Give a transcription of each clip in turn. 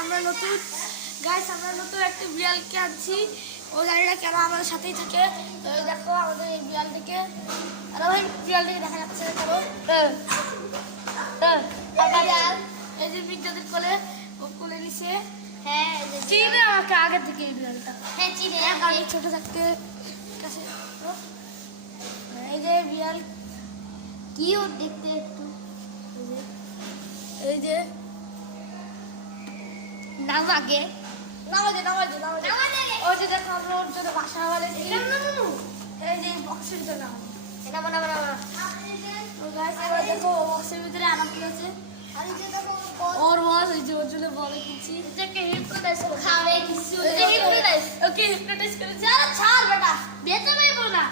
আমরা নতুন একটা বিড়ালকে আনছি। ও জানি না কেন আমাদের সাথেই থাকে। তো এই দেখো আমাদের এই বিড়ালটিকে, আরে ভাই বিড়ালটিকে দেখা যাচ্ছে না কেন? এই যে বিদ্যাদের কোলে, ও কোলে নিছে। হ্যাঁ চিনে আমাকে আগে থেকে এই বিড়ালটা। হ্যাঁ চিনে আমি ছোট থাকতে কাছে। এই যে বিড়াল কি ওর দেখতে একটু এই যে নাম আগে নামাজে ওই যে দেখো আমরা ওর জন্য বাসা বানাইছি। এই যে বক্সের জন্য এটা বানা বানা এবার দেখো বক্সের ভিতরে আরাম করেছে ওর বস। ওই যে ওর জন্য বলে কিনছি। এটাকে হিপনোটাইজ খাওয়াবে কিছু ওকে হিপনোটাইজ করেছে। আরে ছাড় বেটা, বেঁচে পাইবো না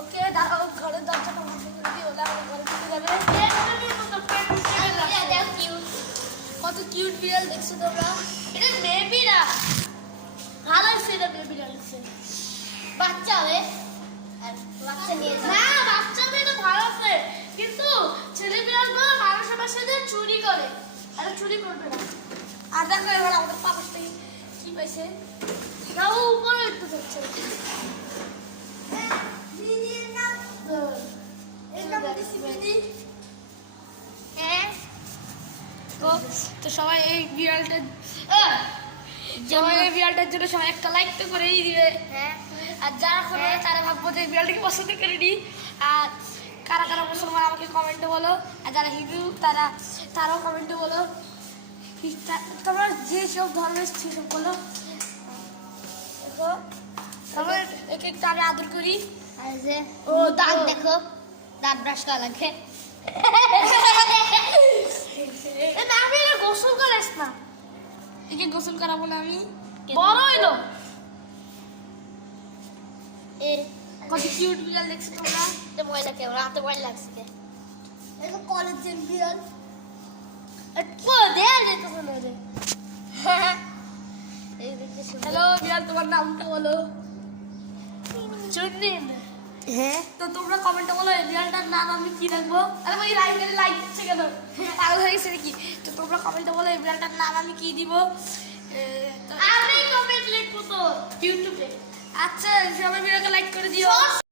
ওকে দাঁড়াও, ঘরের দরজাটা বন্ধ করে দিই, ওলা আমার ঘরে ঢুকে যাবে। কত কিউট বিড়াল দেখছো তোমরা? এটা বেবিরা হারাইছে, এটা বেবিরা দেখছে। বাচ্চা হবে আর বাচ্চা নিয়ে না বাচ্চা মেয়ে তো ভালো আছে, কিন্তু ছেলে বিড়ালগুলো মানুষের বাসায় দিয়ে চুরি করে। আরে চুরি করবে না। আর দেখো এবার আমাদের পাপাস থেকে কি পাইছে, তাও উপরে একটু যাচ্ছে। তো সবাই এই বিড়ালটার জন্য সবাই একটা লাইক তো করেই দিবে। হ্যাঁ আর যারা করবে তারা ভাববো যে বিড়ালটাকে পছন্দ করিনি। আর কারা কারা মুসলমান আমাকে কমেন্টে বলো, আর যারা হিন্দু তারাও কমেন্টে বলো। তোমরা যে সব ধর্মের সেসব বলো। দেখো তারপর এক একটা আমি আদর করি। আর যে ও দাঁত দেখো, দাঁত ব্রাশ করা লাগে। আমি গোসল করাইস না, একে গোসল করাবো না আমি। বড় হইলো এ কত কিউট বিড়াল দেখছো তোমরা? এটা ময়লা কেমন রাতে ময়লা লাগছে কে? এটা কলেজের বিড়াল। দেয়া যেতেছে না রে। এই দেখতে হ্যালো বিড়াল, তোমার নামটা বলো। চুন্নিন। হ্যাঁ তো তোমরা কমেন্টে বলো এই বিড়ালটার নাম আমি কি রাখবো। আরে ভাই লাইক দিচ্ছে কেন, পাগল হয়ে গেছে নাকি? তো তোমরা কমেন্টে বলো এই বিড়ালটার নাম আমি কি দিব। আমি কমেন্ট লিখবো তো ইউটিউবে। আচ্ছা সবাই ভিডিওকে লাইক করে দিও।